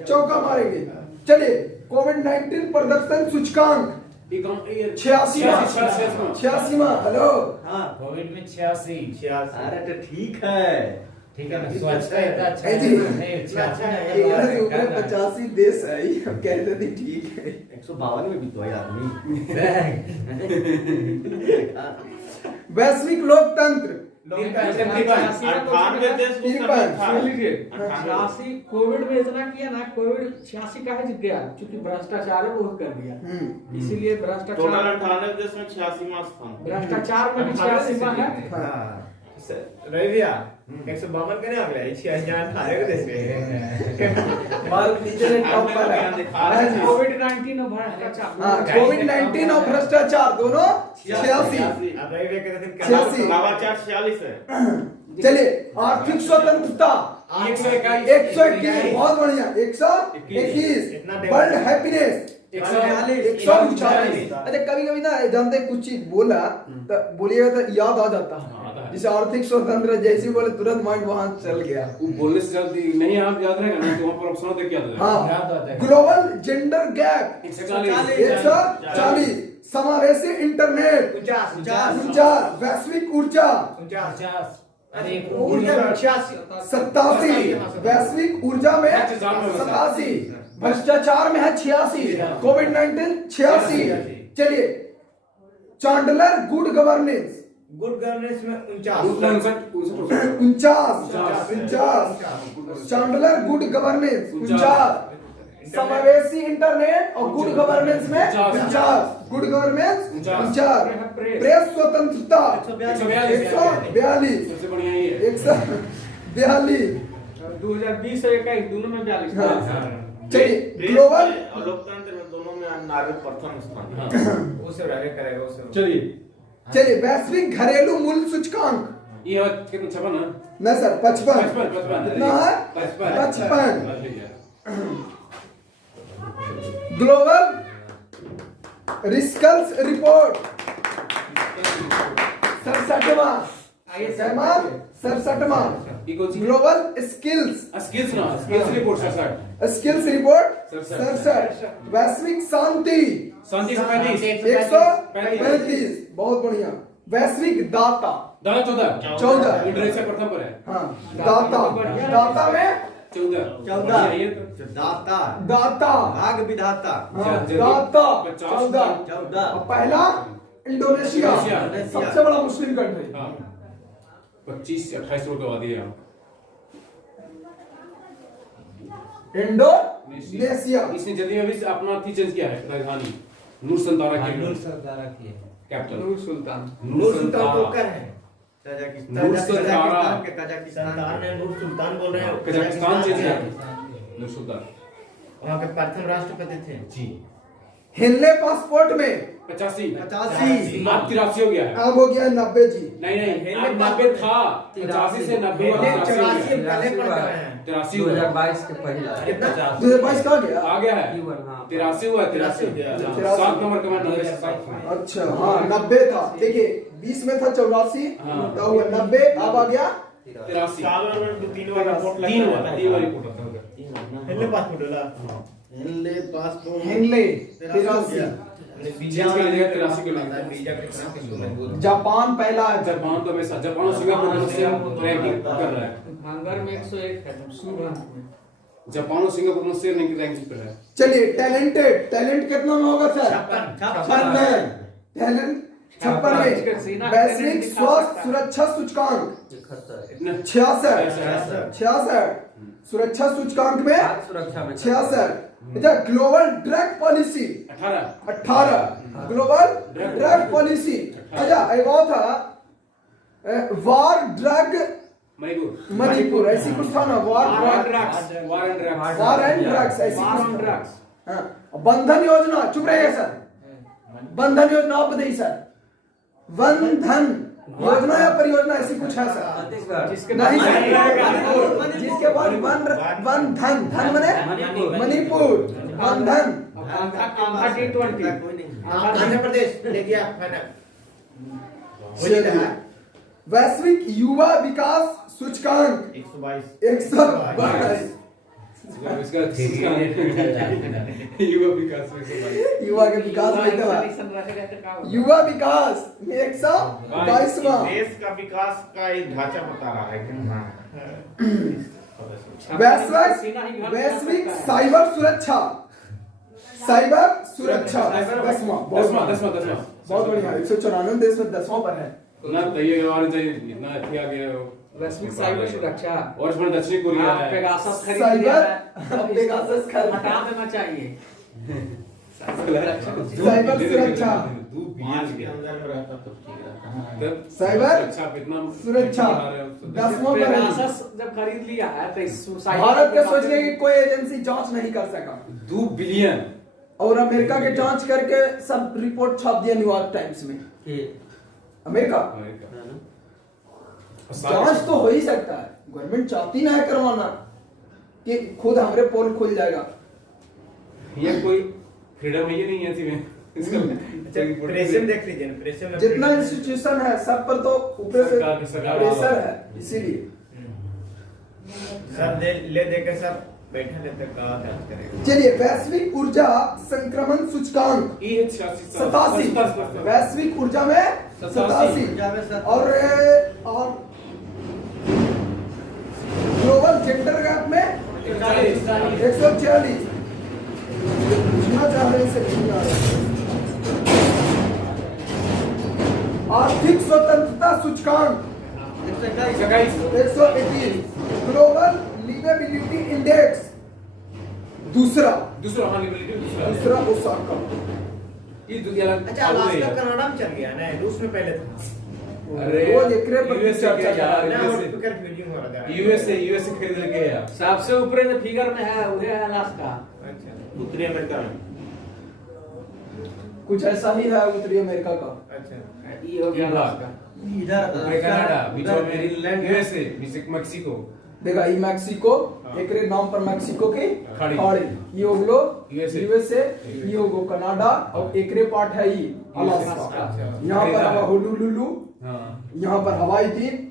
चौका मारेंगे चलिए कोविड-19 प्रदर्शन सूचकांक 86वां। हेलो हाँ कोविड में 86 अरे तो ठीक है ना स्वच्छता इतना अच्छा है नहीं 85 देश है कहते थे ठीक है 152 में भी तो है आदमी। वैश्विक लोकतंत्र 98 देश कोविड में इतना किया ना कोविड 86 का है जीत गया क्योंकि भ्रष्टाचार बहुत कर दिया इसीलिए टोटल भ्रष्टाचार 98 देश में 86वां स्थान भ्रष्टाचार में भी 86वां है रविया 152 का नहीं अगला 86 थारे को देश में भारत नीचे ने टॉप पर है। कोविड-19 और भ्रष्टाचार कोविड-19 और भ्रष्टाचार दोनों 86। अब रविया के दिन 86। नवाचार 46 है। चलिए आर्थिक स्वतंत्रता 121 बहुत बढ़िया 121। World happiness 140। अच्छा कभी कभी ना जानते कुछ चीज बोला तो बोलिएगा तो याद आ जाता है जैसे आर्थिक स्वतंत्र जैसे बोले तुरंत माइंड वहां चल गया वो बोलने से जल्दी नहीं आप याद रहेगा ना तो वहां पर ऑप्शन देख के याद रहेगा हाँ ग्लोबल जेंडर गैप 140। समावेशी इंटरनेट 49। वैश्विक ऊर्जा 87। वैश्विक ऊर्जा में 87। भ्रष्टाचार में है 86। कोविड-19 86। चलिए चांडलर गुड गवर्नेंस में 49। Chandler good governance 49। समावेशी इंटरनेट और गुड गवर्नेंस में 50। Good governance 50। प्रेस स्वतंत्रता 142। सबसे बढ़िया ये है 142। 2020 और 21 दोनों में 42। चलिए ग्लोबल लोकतंत्र में दोनों में नारी प्रथम स्थान। उसे रहे करेगा उसे चलिए चलिए वैश्विक घरेलू मूल्य सूचकांक ये है कितना 56 ना? न सर 55 55 कितना है 55 ग्लोबल रिस्कल्स रिपोर्ट 67वां 67वां ये कौन सी ग्लोबल स्किल्स स्किल्स ना स्किल्स रिपोर्ट 67 स्किल्स रिपोर्ट 67 वैश्विक शांति शांति से 35 135 बहुत बढ़िया वैश्विक दाता दादा 14 इंडोनेशिया प्रथम पर है हाँ दाता में 14 ये जो दाता दाता भाग विधाता हाँ, जल्दी। दाता 50 14 और पहला इंडोनेशिया इंडोनेशिया। सबसे बड़ा मुस्लिम कंट्री हाँ 25 से 28 रोड आबादी है इंडोनेशिया इसने जल्दी में भी अपना थी चेंज किया है राजधानी नूर संतारा के नूर सरदारा की है। कैपिटल नूर सुल्तान नूर सुल्तान तो कर है कजाकिस्तान नूर सुल्तान के कजाकिस्तान नूर सुल्तान बोल रहे हैं। कजाकिस्तान चेंज किया नूर सुल्तान वहाँ के प्रथम राष्ट्रपति थे। जी हेनले पासपोर्ट में 85 85 अब 83 हो गया है अब हो गया 90 जी नहीं अब 90 था 85 से 90 हुआ 83 हो गया। पहले पढ़ रहे हैं। 83 हुआ 2022 के पहला 2022 कहाँ गया आ गया है हाँ 83 हुआ 83 7 नंबर कमांड है अच्छा हाँ 90 था देखिए 20 में था 84 हाँ। तो हुआ 90 अब आ गया 83 तीन वाला रिपोर्ट तीन हुआ था 3 वाला रिपोर्ट था पहले पासपोर्ट वाला। हेनले पासपोर्ट हेनले 83 चेंज कर दिया 83 के लिए जापान पहला है जापान तो हमेशा जापान और सिंगापुर से रैंकिंग कर रहा है हंगर में 101 है सुबह जापान और सिंगापुर से रैंकिंग पर है चलिए टैलेंट कितना में होगा सर 56 में टैलेंट 56 में वैश्विक स्वास्थ्य सुरक्षा सूचकांक इतना 66 सुरक्षा सूचकांक में सुरक्षा में 66 अच्छा global drug policy 18 global drug policy अच्छा एक और था वार ड्रग मणिपुर ऐसी कुछ था ना वार एंड ड्रग्स ऐसी कुछ ड्रग्स हाँ बंधन योजना चुप रहिए सर बंधन योजना आप बताइए सर बंधन योजना या परियोजना ऐसी कुछ है सर जिसके नहीं सर जिसके बाद बंधन धन मने मणिपुर बंधन आंध्र प्रदेश ले गया फाइनल। वैश्विक युवा विकास सूचकांक 122 इसका युवा विकास में युवा के विकास में युवा विकास में 122वां देश का विकास का एक ढांचा बता रहा है वैश्विक साइबर सुरक्षा 10वां बहुत बढ़िया 194 देश में 10वां पर है ना तैयार और इतना आ गया वैश्विक साइबर सुरक्षा और इसमें दक्षिण कोरिया है पेगासस खरीद साइबर लिया है पेगासस खरीद हटा देना चाहिए साइबर सुरक्षा पांच के अंदर में रहता तो ठीक रहता। साइबर अच्छा इतना सुरक्षा 10वां पर है पेगासस जब खरीद लिया है तो इस साइबर भारत के सोचने की कोई एजेंसी जांच नहीं कर सका 2 बिलियन और अमेरिका के जांच करके सब रिपोर्ट छाप दिया न्यूयॉर्क टाइम्स में अमेरिका जांच तो हो ही सकता है गवर्नमेंट चाहती ना है करवाना कि खुद हमारे पोल खुल जाएगा ये कोई फ्रीडम है ये नहीं है ऐसी में प्रेशर देख लीजिए प्रेशर में जितना इंस्टीट्यूशन है सब पर तो ऊपर से सरकार प्रेशर है इसीलिए सब ले देकर सब बैठा लेते कहा जांच करेगा। चलिए वैश्विक ऊर्जा संक्रमण सूचकांक ये 87 वैश्विक ऊर्जा में 87 और ग्लोबल जेंडर गैप में 140 पूछना चाह रहे से नहीं आ रहा। आर्थिक स्वतंत्रता सूचकांक 121 ग्लोबल लिवेबिलिटी इंडेक्स दूसरा ओसाका ये दुनिया अच्छा अलास्का कनाडा में चल गया ना रूस में पहले था। अरे रोज एकरे पर यूएसए चर्चा क्या कर ना रहे और हैं। कंफ्यूजिंग हो रहा था। यूएसए खरीद लेके यार सबसे ऊपर जो फिगर में है वो है अलास्का अच्छा उत्तरी अमेरिका में कुछ ऐसा ही है उत्तरी अमेरिका का। अच्छा ये हो गया अलास्का। इधर कनाडा, बीच में ग्रीनलैंड यूएसए, मेक्सिको। देखा ई मैक्सिको, एकरे नाम पर मैक्सिको की खाड़ी। खाड़ी। ये होगलो USA, यूएसए, ये होगो कनाडा और एकरे पार्ट है ई अलास्का। यहाँ पर हवा होलुलुलु, हाँ। यहाँ पर हवाई द्वीप।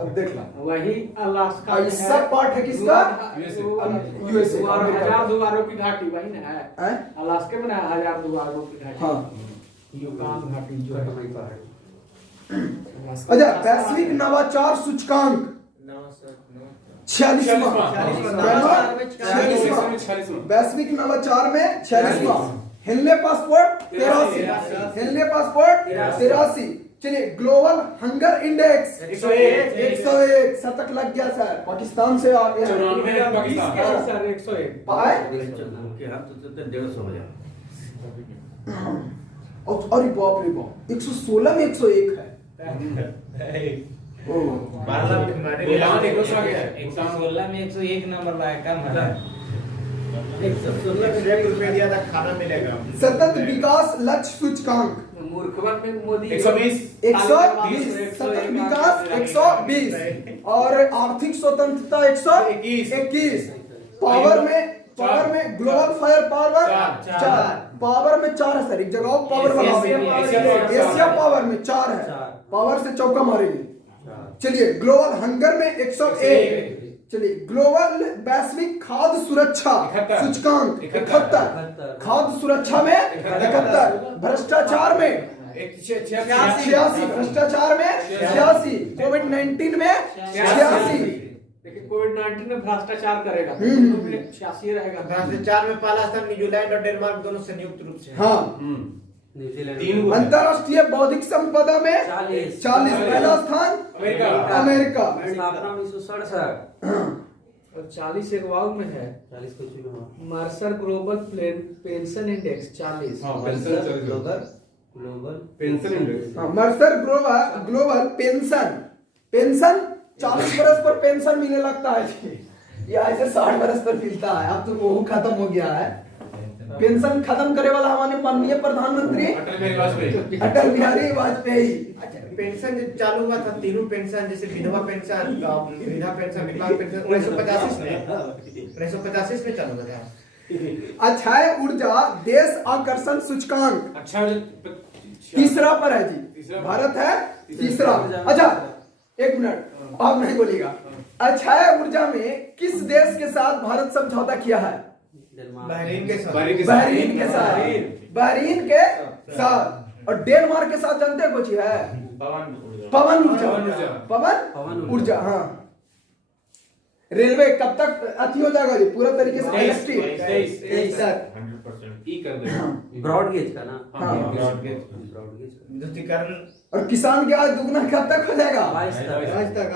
अब देख ला वही अलास्का ये सब पार्ट है किसका? यूएसए। हजार दुआरों की घाटी वही ना है। हैं? अलास्का में ना हजार दुआरों की घाटी। हाँ। यूकान घाटी जो है। अच्छा, वैश्विक नवाचार सूचकांक 46वां। 46वां वैश्विक नवाचार में 46वां। हिलने पासपोर्ट 83। हिलने पासपोर्ट 83। चलिए, ग्लोबल हंगर इंडेक्स 101। शतक लग गया सर, पाकिस्तान से आ गया। 94 पाकिस्तान। सर 101 पाए के हम तो 150 हो जाए। और अरे बाप रे बाप, 116 में 101 है। ओह, मिलान एक दूसरा गया है। 116 में 101 नंबर लाया कम है। 116 में ₹1 दिया था, खाना मिलेगा। सतत विकास लक्ष्य सूचकांक मूर्खवन में मोदी 120। 120। सतत विकास 120 और आर्थिक स्वतंत्रता 121। पावर में ग्लोबल फायर पावर 4। पावर में 4 है सर, एक जगह पावर बढ़ा देंगे। एशिया पावर में 4 है, पावर से चौका मारेंगे। चलिए, ग्लोबल हंगर में 101। चलिए, ग्लोबल वैश्विक खाद्य सुरक्षा 71 सूचकांक 71। खाद्य सुरक्षा में 71। भ्रष्टाचार में 86। भ्रष्टाचार में 86। कोविड-19 में 86। लेकिन कोविड-19 में भ्रष्टाचार करेगा तो 86 रहेगा। भ्रष्टाचार में पहला स्थान न्यूजीलैंड और डेनमार्क दोनों संयुक्त रूप से। हाँ। तीन अंतरराष्ट्रीय बौद्धिक संपदा में 40। पहला स्थान अमेरिका। स्थापना 1967। और 40 अगवाऊ में है। 40 कुछ भी हो। Mercer global pension index 40। हाँ, ग्लोबल पेंशन इंडेक्स। हाँ, मर्सर ग्लोबल पेंशन 40 बरस पर पेंशन मिलने लगता है जी। ये ऐसे 60 बरस पर मिलता है। अब तो वो खत्म हो गया है। पेंशन खत्म करे वाला हमारे माननीय प्रधानमंत्री अटल बिहारी वाजपेयी। अच्छा, पेंशन जब चालू हुआ था, तीनों पेंशन जैसे विधवा पेंशन, वृद्धा पेंशन, विकलांग पेंशन 1985 में चालू हुआ था। अक्षय ऊर्जा देश आकर्षण सूचकांक अच्छा, तीसरा पर है जी। भारत है तीसरा। अच्छा, एक मिनट, आप नहीं बोलिएगा। अक्षय ऊर्जा में किस देश के साथ भारत समझौता किया है? बहरीन के साथ। बहरीन के साथ। और डेनमार्क के साथ जानते हैं कुछ है? पवन ऊर्जा। हाँ। रेलवे कब तक अति हो जाएगा जी, पूरा तरीके से 23 तक। 100% ई कर दे। ब्रॉड गेज का ना। हाँ। विद्युतीकरण और किसान के आज दुगना कब तक हो जाएगा? 22 तक। आज तक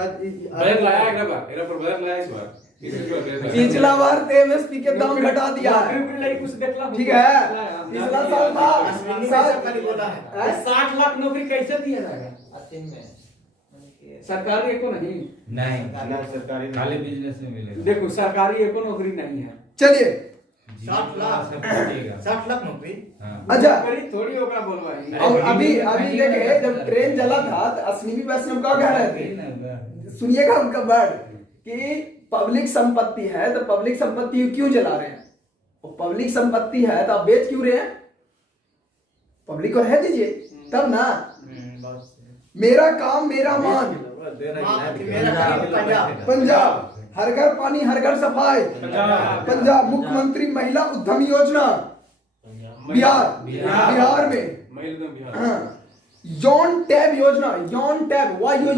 बजट लाया है पर बजट लाया इस बार। पिछला बार एमएसपी के दाम घटा दिया है। कुछ देखला ठीक है, पिछला साल था सरकारी बोला है 60 लाख नौकरी कैसे दिया जाएगा? सरकारी एको नहीं सरकारी खाली बिजनेस में मिलेगा। देखो, सरकारी एको नौकरी नहीं है। चलिए, 60 लाख नौकरी। अच्छा, नौकरी थोड़ी होगा बोलवाई। और अभी देखे जब ट्रेन चला था तो अश्विनी वैष्णव क्या कह रहे थे? सुनिएगा उनका वर्ड कि पब्लिक संपत्ति है तो पब्लिक संपत्ति क्यों जला रहे हैं? और पब्लिक संपत्ति है तो आप बेच क्यों रहे हैं? पब्लिक को रह दीजिए तब ना। मेरा काम मेरा मान। पंजाब हर घर पानी हर घर सफाई। पंजाब मुख्यमंत्री महिला उद्यम योजना बिहार में। हाँ। यौन टैब योजना, यौन टैब YOUN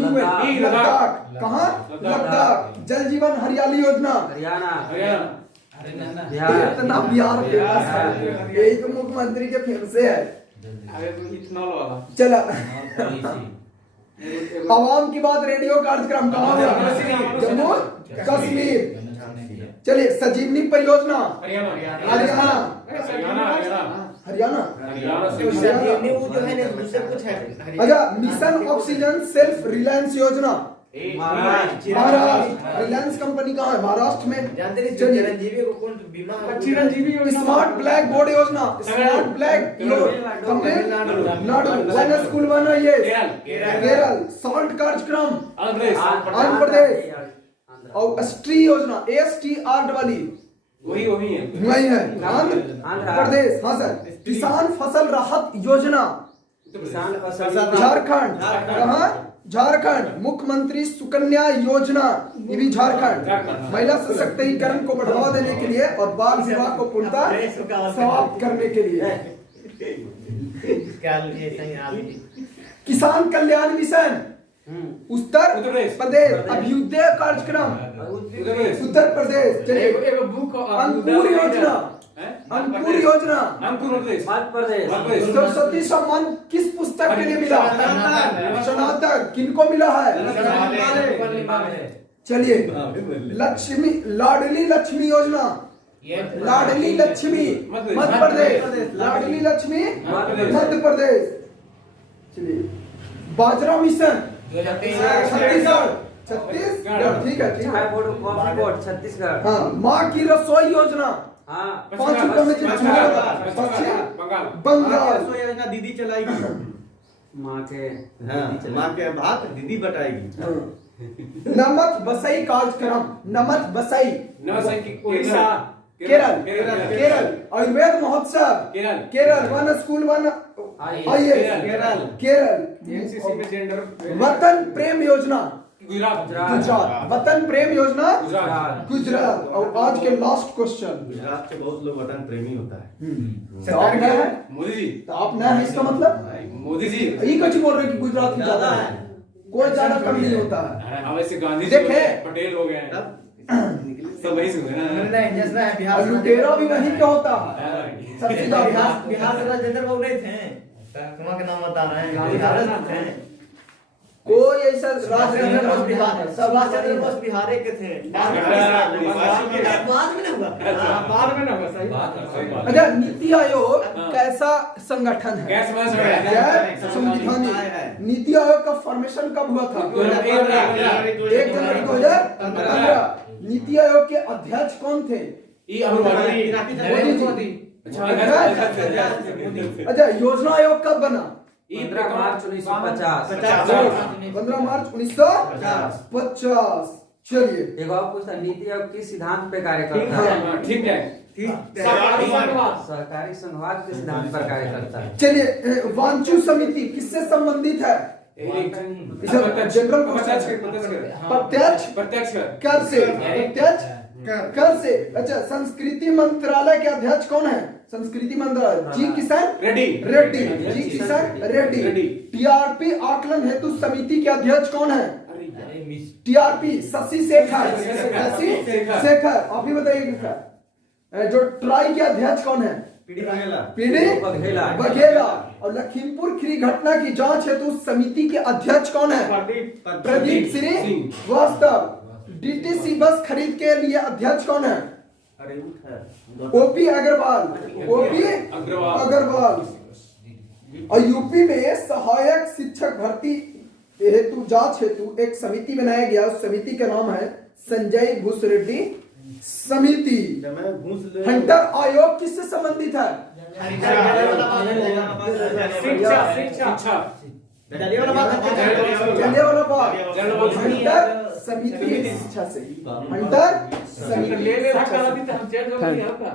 लद्दाख। कहाँ? लद्दाख। जल जीवन हरियाली योजना हरियाणा। इतना बिहार फेमस है, यही तो मुख्यमंत्री के फेम से है। अरे तो इथनॉल वाला चला, आवाम की बात रेडियो कार्यक्रम कहाँ हुआ? जम्मू कश्मीर। चलिए, संजीवनी परियोजना हरियाणा। अच्छा, मिशन ऑक्सीजन सेल्फ रिलायंस योजना महाराष्ट्र। रिलायंस कंपनी कहाँ है? महाराष्ट्र में। जानते नहीं चलिए। चिरंजीवी को कौन बीमा चिरंजीवी योजना स्मार्ट ब्लैक बोर्ड योजना, smart black Tamil Nadu. One school बना ये केरल। सॉल्ट कार्यक्रम आंध्र प्रदेश। और स्ट्री योजना ASTR वाली वही है। वही है आंध्र प्रदेश। हाँ सर। किसान फसल राहत योजना झारखंड। कहाँ? झारखंड। मुख्यमंत्री सुकन्या योजना ये भी झारखंड। महिला सशक्तिकरण को बढ़ावा देने के लिए और बाल विवाह को पूर्णतः समाप्त करने के लिए। किसान कल्याण मिशन उत्तर प्रदेश। अभ्युदय कार्यक्रम उत्तर प्रदेश। चलिए। एगो बुक अंकुर योजना। अंकुर योजना मध्य प्रदेश। सरस्वती सम्मान किस पुस्तक के लिए मिला? स्नातक। किनको मिला है? चलिए। लक्ष्मी लाडली लक्ष्मी योजना। लाडली लक्ष्मी मध्य प्रदेश। लाडली लक्ष्मी मध्य प्रदेश। चलिए। बाजरा मिशन छत्तीसगढ़। ठीक है। Coffee board Chhattisgarh. हाँ। माँ की रसोई योजना हाँ 5 रुपए में पश्चिम बंगाल। योजना दीदी चलाएगी। माँ के माँ के भात दीदी बटाएगी। नमक बसई कार्यक्रम। नमक बसई उड़ीसा केरल। आयुर्वेद महोत्सव Kerala. One school one Kerala. MCC में जेंडर वतन प्रेम योजना गुजरात। वतन प्रेम योजना गुजरात। गुजरात। और आज के लास्ट क्वेश्चन। गुजरात के बहुत लोग वतन प्रेमी होता है। तो आप नया है? मोदी जी। तो आप नया है इसका मतलब? मोदी जी ये कुछ बोल रहे कि गुजरात में ज्यादा है? कोई ज्यादा कम नहीं होता है। अब ऐसे गांधी जी देखे। पटेल हो गए सब वही सुने ना। और लुटेरा भी वहीं का होता है सबसे ज्यादा। बिहार से राजेंद्र बाबू नहीं थे? तुम्हारा के नाम बता रहे हैं। बिहार से थे। कोई ऐसा राजनीतिक बोस बिहार सुभाष चंद्र बोस बिहार के थे। बाद में ना हुआ। बाद में ना हुआ। सही बात। अच्छा। नीति आयोग कैसा संगठन है? गैस बस गैर संविधानिक। नीति आयोग का फॉर्मेशन कब हुआ था? 1 जनवरी 2015। नीति आयोग के अध्यक्ष कौन थे? मोदी जी। अच्छा। योजना आयोग कब बना? 15 मार्च 1950। 15 मार्च 1950। चलिए। एक और पूछता, नीति आयोग किस सिद्धांत पे कार्य करता है? ठीक है। सहकारी संघवाद के सिद्धांत पर कार्य करता है। चलिए। वांचू समिति किससे संबंधित है? जनरल प्रत्यक्ष कर से। प्रत्यक्ष कर से। अच्छा। संस्कृति मंत्रालय के अध्यक्ष कौन है? संस्कृति मंत्रालय जी किशन रेड्डी। जी किशन रेड्डी। टीआरपी आकलन हेतु समिति के अध्यक्ष कौन है? टीआरपी शशि शेखर। आप ही बताइए। जो ट्राई के अध्यक्ष कौन है? पीडी बघेला। और लखीमपुर खीरी घटना की जांच हेतु समिति के अध्यक्ष कौन है? प्रदीप श्रीवास्तव। डीटीसी बस खरीद के लिए अध्यक्ष कौन है? ओपी अग्रवाल। और यूपी में सहायक शिक्षक भर्ती हेतु जांच हेतु एक समिति बनाया गया। उस समिति का नाम है संजय भूसरेड्डी समिति। हंटर आयोग किससे संबंधित है? शिक्षा। जलियांवाला बाग। हंटर समिति शिक्षा से। हंटर समिति। ले ले हम चेंज हो गया।